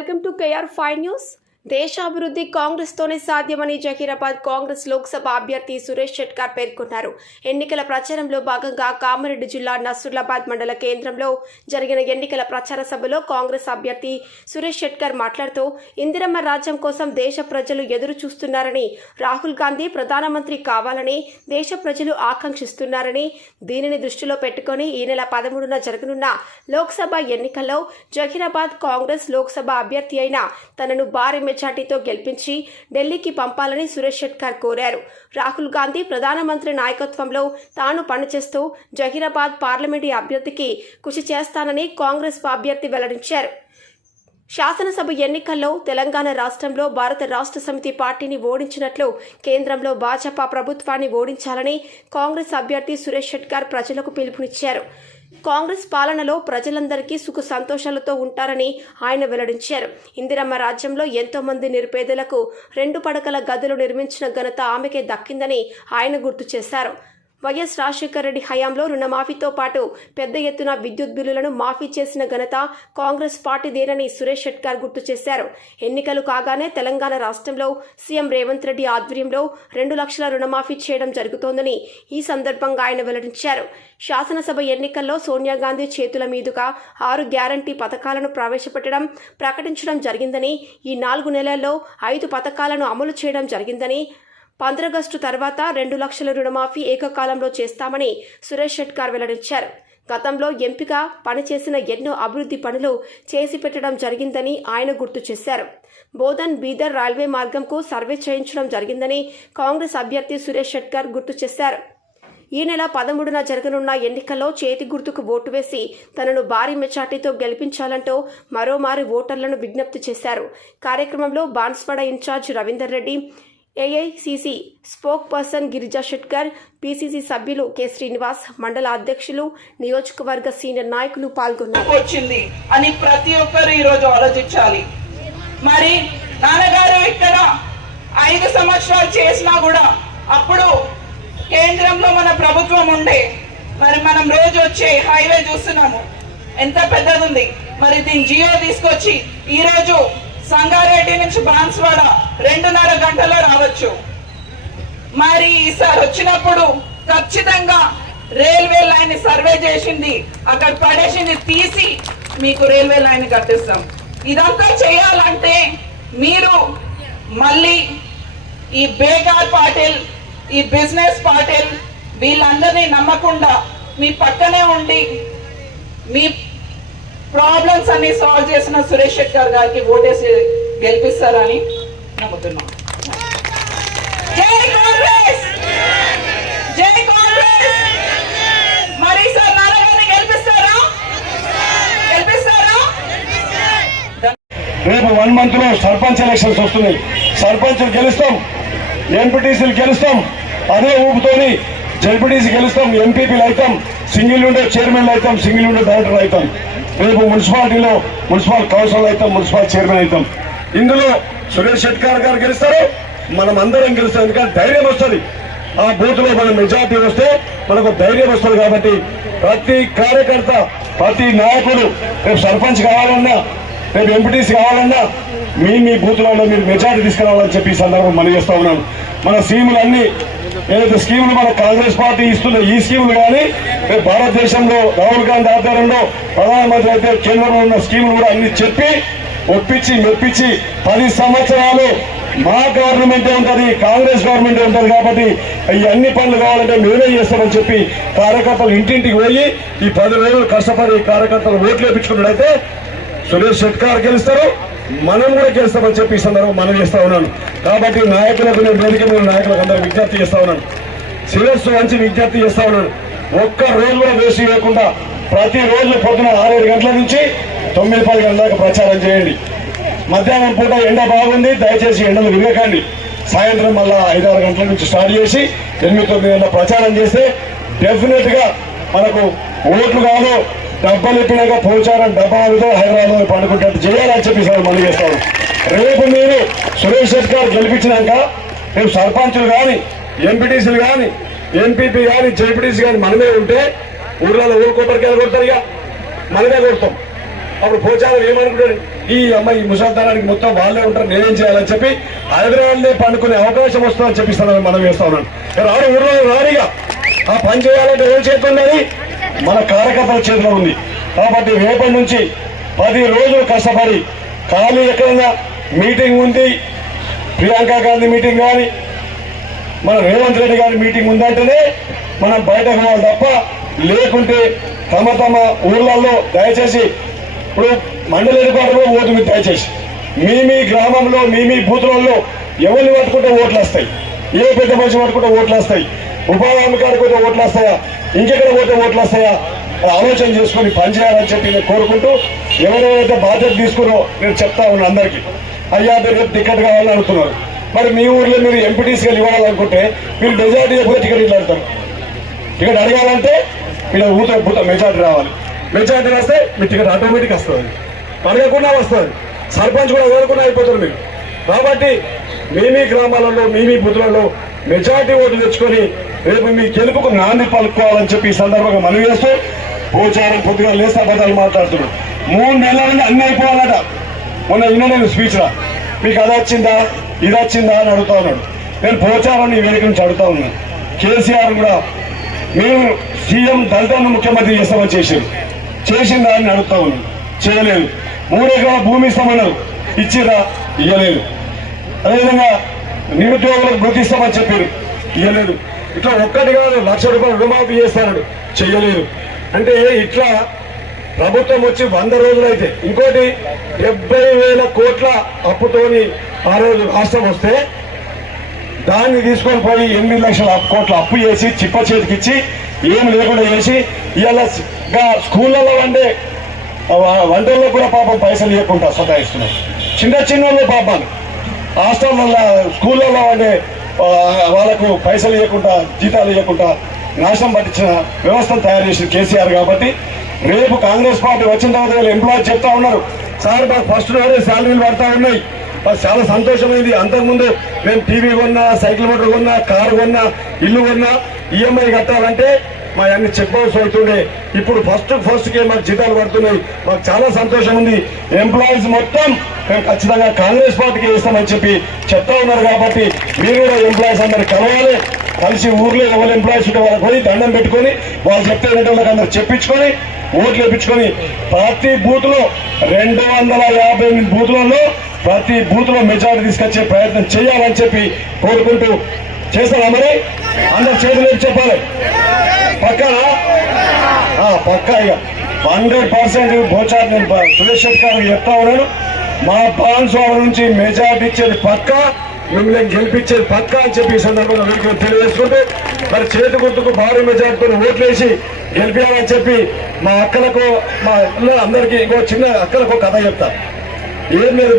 Welcome to KR Fine News. దేశాభివృద్ధి కాంగ్రెస్తోనే సాధ్యమని జహీరాబాద్ కాంగ్రెస్ లోక్సభ అభ్యర్థి సురేష్ షెట్కార్ పేర్కొన్నారు. ఎన్నికల ప్రచారంలో భాగంగా కామారెడ్డి జిల్లా నసరులాబాద్ మండల కేంద్రంలో జరిగిన ఎన్నికల ప్రచార సభలో కాంగ్రెస్ అభ్యర్థి సురేష్ షెట్కర్ మాట్లాడుతూ ఇందిరమ్మ రాజ్యం కోసం దేశ ప్రజలు ఎదురు చూస్తున్నారని రాహుల్ గాంధీ ప్రధానమంత్రి కావాలని దేశ ప్రజలు ఆకాంక్షిస్తున్నారని దీనిని దృష్టిలో పెట్టుకొని ఈ నెల పదమూడున జరగనున్న లోక్సభ ఎన్నికల్లో జహీరాబాద్ కాంగ్రెస్ లోక్సభ అభ్యర్థి అయిన తనను భారీ మెజార్టీతో గెలిపించి ఢిల్లీకి పంపాలని సురేష్ షెట్కర్ కోరారు. రాహుల్ గాంధీ ప్రధానమంత్రి నాయకత్వంలో తాను పనిచేస్తూ జహీరాబాద్ పార్లమెంటు అభ్యర్థికి కృషి చేస్తానని కాంగ్రెస్ అభ్యర్థి వెల్లడించారు. శాసనసభ ఎన్నికల్లో తెలంగాణ రాష్ట్రంలో భారత రాష్ట్ర సమితి పార్టీని ఓడించినట్లు కేంద్రంలో భాజపా ప్రభుత్వాన్ని ఓడించాలని కాంగ్రెస్ అభ్యర్థి సురేష్ షెట్కర్ ప్రజలకు పిలుపునిచ్చారు. కాంగ్రెస్ పాలనలో ప్రజలందరికీ సుఖ సంతోషాలతో ఉంటారని ఆయన వెల్లడించారు. ఇందిరమ్మ రాజ్యంలో ఎంతోమంది నిరుపేదలకు రెండు పడకల గదులు నిర్మించిన ఘనత ఆమెకే దక్కిందని ఆయన గుర్తు చేశారు. వైఎస్ రాజశేఖర రెడ్డి హయాంలో రుణమాఫీతో పాటు పెద్ద ఎత్తున విద్యుత్ బిల్లులను మాఫీ చేసిన ఘనత కాంగ్రెస్ పార్టీదేనని సురేష్ షెట్కర్ గుర్తు చేశారు. ఎన్నికలు కాగానే తెలంగాణ రాష్ట్రంలో సీఎం రేవంత్ రెడ్డి ఆధ్వర్యంలో రెండు లక్షల రుణమాఫీ చేయడం జరుగుతోందని ఈ సందర్భంగా ఆయన వెల్లడించారు. శాసనసభ ఎన్నికల్లో సోనియా గాంధీ చేతుల మీదుగా ఆరు గ్యారంటీ పథకాలను ప్రవేశపెట్టడం ప్రకటించడం జరిగిందని ఈ నాలుగు నెలల్లో ఐదు పథకాలను అమలు చేయడం జరిగిందని పంద్రగస్టు తర్వాత రెండు లక్షల రుణమాఫీ ఏకకాలంలో చేస్తామని సురేష్ షెట్కార్ వెల్లడించారు. గతంలో ఎంపిక పనిచేసిన ఎన్నో అభివృద్ధి పనులు చేసి పెట్టడం జరిగిందని ఆయన గుర్తు చేశారు. బోధన్ బీదర్ రైల్వే మార్గంకు సర్వే చేయించడం జరిగిందని కాంగ్రెస్ అభ్యర్థి సురేష్ షెట్కర్ గుర్తు చేశారు. ఈ నెల పదమూడున జరగనున్న ఎన్నికల్లో చేతి గుర్తుకు ఓటు వేసి తనను భారీ మెజార్టీతో గెలిపించాలంటూ మరోమారి ఓటర్లను విజ్ఞప్తి చేశారు. కార్యక్రమంలో Banswada incharge Ravinder Reddy AICC spoke person Girija Shetkar PCC సభ్యులు కె. శ్రీనివాస్ మండల అధ్యక్షులు నియోజకవర్గ సీనియర్ నాయకులు పాల్గొన్నారు. వచ్చింది అని ప్రతి ఒక్కరు ఈరోజు ఆలోచించాలి. మరి నాన్నగారు ఇక్కడ ఐదు సంవత్సరాలు చేసినా కూడా అప్పుడు కేంద్రంలో మన ప్రభుత్వం ఉండే. మరి మనం రోజు వచ్చే హైవే చూస్తున్నాము. ఎంత పెద్దది ఉంది. మరి దీని జియో తీసుకొచ్చి ఈ రోజు సంగారెడ్డి నుంచి బాన్స్వాడ రెండున్నర గంటలో రావచ్చు. మరి ఈసారి వచ్చినప్పుడు ఖచ్చితంగా రైల్వే లైన్ సర్వే చేసింది అక్కడ పడేసింది తీసి మీకు రైల్వే లైన్ కట్టిస్తాం. ఇదంతా చేయాలంటే మీరు మళ్ళీ ఈ బేగార్ పాటిల్ ఈ బిజినెస్ పాటిల్ వీళ్ళందరినీ నమ్మకుండా మీ పక్కనే ఉండి మీ ప్రాబ్లమ్స్ అన్ని సాల్వ్ చేసిన సురేష్ శెట్కర్ గారికి ఓటేసి గెలిపిస్తారని నమ్ముతున్నాం. రేపు వన్ మంత్లో సర్పంచ్ ఎలక్షన్స్ వస్తున్నాయి. సర్పంచ్ గెలుస్తాం ఎంపీటీసీలు గెలుస్తాం అదే ఊపుతోని జడ్పీటీసీ గెలుస్తాం ఎంపీపీలు అవుతాం సింగిల్ ఉండే చైర్మన్ అవుతాం సింగిల్ ఉండే డైరెక్టర్ అవుతాం. రేపు మున్సిపాలిటీలో మున్సిపల్ కౌన్సిల్ అవుతాం మున్సిపల్ చైర్మన్ అవుతాం. ఇందులో సురేష్ షెట్కార్ గారు గెలుస్తారు మనం అందరం గెలుస్తాం. ఎందుకంటే ధైర్యం వస్తుంది. ఆ బూత్లో మనం మెజార్టీ వస్తే మనకు ధైర్యం వస్తుంది కాబట్టి ప్రతి కార్యకర్త ప్రతి నాయకుడు రేపు సర్పంచ్ కావాలన్నా రేపు ఎంపీటీసీ కావాలన్నా మీ మీ బూత్లలో మీరు మెజార్టీ తీసుకురావాలని చెప్పి సందర్భం మనం చేస్తా ఉన్నాను మన స్కీములన్నీ ఏదైతే స్కీములు మన కాంగ్రెస్ పార్టీ ఇస్తున్న ఈ స్కీములు కానీ రేపు భారతదేశంలో రాహుల్ గాంధీ ఆధ్వర్యంలో ప్రధానమంత్రి అయితే కేంద్రంలో ఉన్న స్కీములు కూడా అన్ని చెప్పి ఒప్పించి మెప్పించి పది సంవత్సరాలు మా గవర్నమెంటే ఉంటుంది కాంగ్రెస్ గవర్నమెంట్ ఉంటుంది కాబట్టి ఈ అన్ని పనులు కావాలంటే మేమే చేస్తామని చెప్పి కార్యకర్తలు ఇంటింటికి పోయి ఈ పది రోజులు కష్టపడి కార్యకర్తలు ఓట్లు వేయించుకున్నట్టయితే సురేష్ షెట్కార్ గెలుస్తారు. మనం కూడా గెలుస్తామని చెప్పి ఈ సందర్భం మనం చేస్తా ఉన్నాను. కాబట్టి నాయకులకు నేను వేదిక మీద నాయకులకు అందరూ విజ్ఞప్తి చేస్తా ఉన్నాను. శిరస్సు మంచి విజ్ఞప్తి చేస్తా ఉన్నాను. ఒక్క రోజు కూడా వేసి లేకుండా ప్రతి రోజు పొద్దున ఆరేడు గంటల నుంచి తొమ్మిది పది గంటల దాకా ప్రచారం చేయండి. మధ్యాహ్నం పూట ఎండ బాగుంది. దయచేసి ఎండలు వివేకండి సాయంత్రం మళ్ళా ఐదారు గంటల నుంచి స్టార్ట్ చేసి ఎనిమిది తొమ్మిది గంటల ప్రచారం చేస్తే డెఫినెట్గా మనకు ఓట్లు కాదు. డబ్బాలు ఇప్పినాక పోచారం డబ్బాలతో హైదరాబాద్ పండుకుంటే చేయాలని చెప్పి సార్ మళ్ళీ చేస్తాను. రేపు మీరు సురేష్ శెట్కర్ గెలిపించినాక రేపు సర్పంచులు కానీ ఎంపీటీసీలు కానీ ఎంపీపీ కానీ జేపీటీసీ కానీ మనమే ఉంటే ఊర్లలో ఊరు కొబ్బరికాయలు కొడతారు ఇక. మనమే కొడతాం. అప్పుడు పోచారం ఏమనుకుంటారు? ఈ అమ్మాయి ముసల్తనానికి మొత్తం వాళ్ళే ఉంటారు నేనేం చేయాలని చెప్పి హైదరాబాద్లో పండుకునే అవకాశం వస్తుందని చెప్పిస్తానని మనం వేస్తా ఉన్నాను రాడు ఊర్లో రాడిగా ఆ పని చేయాలంటే ఏం చేతున్నది మన కార్యకర్తల చేతిలో ఉంది. కాబట్టి రేపటి నుంచి పది రోజులు కష్టపడి ఖాళీ ఎక్కడైనా మీటింగ్ ఉంది. ప్రియాంక గాంధీ మీటింగ్ కానీ మన రేవంత్ రెడ్డి గారి మీటింగ్ ఉందంటేనే మనం బయటకు పోవాలి తప్ప లేకుంటే తమ తమ ఊర్లలో దయచేసి ఇప్పుడు మండల హెడ్క్వార్టర్లో ఓటు మీరు దయచేసి మీ మీ గ్రామంలో మీ మీ బూతులలో ఎవరిని పట్టుకుంటే ఓట్లు వస్తాయి? ఏ పెద్ద మనిషి పట్టుకుంటే ఓట్లు వస్తాయి? ఉపాధి గారికి పోతే ఓట్లు వస్తాయా ఇంకెక్కడ పోతే ఓట్లు వస్తాయా ఆలోచన చేసుకుని పనిచేయాలని చెప్పి నేను కోరుకుంటూ ఎవరెవరైతే బాధ్యత తీసుకురో నేను చెప్తా ఉన్నాను అందరికీ. అయ్యా దగ్గర టికెట్ కావాలని అడుగుతున్నారు మరి మీ ఊర్లో మీరు ఎంపీటీసీగా ఇవ్వాలనుకుంటే మీరు మెజార్టీ ఎప్పుడు టికెట్ ఇట్లాడతారు టికెట్ అడగాలంటే మీరు ఊత పూత మెజార్టీ రావాలి. మెజార్టీ వస్తే మీ టికెట్ ఆటోమేటిక్ వస్తుంది. అడగకుండా వస్తుంది. సర్పంచ్ కూడా అడగకుండా అయిపోతారు మీరు. కాబట్టి మీ మీ గ్రామాలలో మీ మీ బుద్ధులలో మెజార్టీ ఓటు తెచ్చుకొని రేపు మీ గెలుపుకు నాంది పలుకోవాలని చెప్పి ఈ సందర్భంగా మనవి చేస్తూ పోచారం పొద్దుగా లేస్తే అబద్ధాలు మాట్లాడుతున్నాడు మూడు నెలల నుండి అన్ని అయిపోవాలట. మొన్న ఇన్న నేను స్పీచ్ రా మీకు అది వచ్చిందా? ఇది వచ్చిందా అని అడుగుతా ఉన్నాడు. నేను పోచారాన్ని ఈ వేదిక నుంచి అడుగుతా ఉన్నాను. కేసీఆర్ కూడా మేము సీఎం దళితాన్ని ముఖ్యమంత్రి చేస్తామని చేశారు చేసిందా అని అడుగుతా ఉన్నాను చేయలేదు. మూడు ఎకరాల భూమి ఇస్తామన్నారు ఇచ్చిరా? ఇయ్యలేదు. అదేవిధంగా నిరుద్యోగులకు వృత్తి ఇస్తామని చెప్పారు ఇవ్వలేదు ఇట్లా ఒక్కటి కాదు లక్ష రూపాయలు రుణమాఫీ చేస్తాడు చెయ్యలేదు అంటే ఇట్లా ప్రభుత్వం వచ్చి వంద రోజులైతే ఇంకోటి డెబ్బై వేల కోట్ల అప్పుతోని ఆ రోజు రాష్ట్రం వస్తే దాన్ని తీసుకొని పోయి ఎనిమిది లక్షల కోట్ల అప్పు చేసి చిప్ప చేతికిచ్చి ఏం లేకుండా చేసి ఇలా స్కూళ్ళలో వండే వంటల్లో కూడా పాపం పైసలు ఇవ్వకుండా సతాయిస్తున్నాయి. చిన్న చిన్న వాళ్ళు హాస్టల్లో స్కూళ్ళలో అంటే ఆ, వాళ్ళకు పైసలు ఇవ్వకుండా జీతాలు ఇవ్వకుండా నాశనం పట్టించిన వ్యవస్థను తయారు చేసిన కేసీఆర్ కాబట్టి రేపు కాంగ్రెస్ పార్టీ వచ్చిన తర్వాత వీళ్ళు ఎంప్లాయీస్ చెప్తా ఉన్నారు. సార్ మాకు ఫస్ట్ రోజే శాలరీలు పడతా ఉన్నాయి. మాకు చాలా సంతోషమైంది. అంతకుముందు మేము టీవీ కొన్నా సైకిల్ మోటార్ కొన్నా కారు కొన్నా ఇల్లు కొన్నా ఈఎంఐ కట్టాలంటే మా యంగ్ చెక్ బౌన్స్ అవుతుండే. ఇప్పుడు ఫస్ట్ ఫస్ట్కే మాకు జీతాలు పడుతున్నాయి. మాకు చాలా సంతోషం ఉంది. ఎంప్లాయీస్ మొత్తం మేము ఖచ్చితంగా కాంగ్రెస్ పార్టీకి వేస్తామని చెప్పి చెప్తా ఉన్నారు కాబట్టి మీరు కూడా ఎంప్లాయీస్ అందరు కలవాలి. కలిసి ఊర్లో ఎవరు ఎంప్లాయీస్ ఉంటే వాళ్ళకి పోయి దండం పెట్టుకొని వాళ్ళు చెప్తే వాళ్ళకి అందరు చెప్పించుకొని ఓట్లు వేపించుకొని ప్రతి బూత్లో రెండు వందల యాభై ఎనిమిది బూత్లలో ప్రతి బూత్లో మెజారిటీ తీసుకొచ్చే ప్రయత్నం చేయాలని చెప్పి కోరుకుంటూ చేస్తారా మరి? అందరు చేతులు చెప్పాలి. పక్కనా? పక్కా ఇక. హండ్రెడ్ పర్సెంట్ భోచార్ నేను సురేష్ శెట్టి గారికి చెప్తా ఉన్నాను. మా బాన్స్వాడ నుంచి మెజార్టీ ఇచ్చేది పక్క మిమ్మల్ని గెలిపించేది పక్క అని చెప్పి ఈ సందర్భంగా మీకు తెలియజేసుకుంటూ మరి చేతి గుర్తుకు భారీ మెజార్టీతో ఓట్లేసి గెలిపామని చెప్పి మా అక్కలకు మా అందరికీ ఇంకో చిన్న అక్కలకు కథ చెప్తా. ఏం లేదు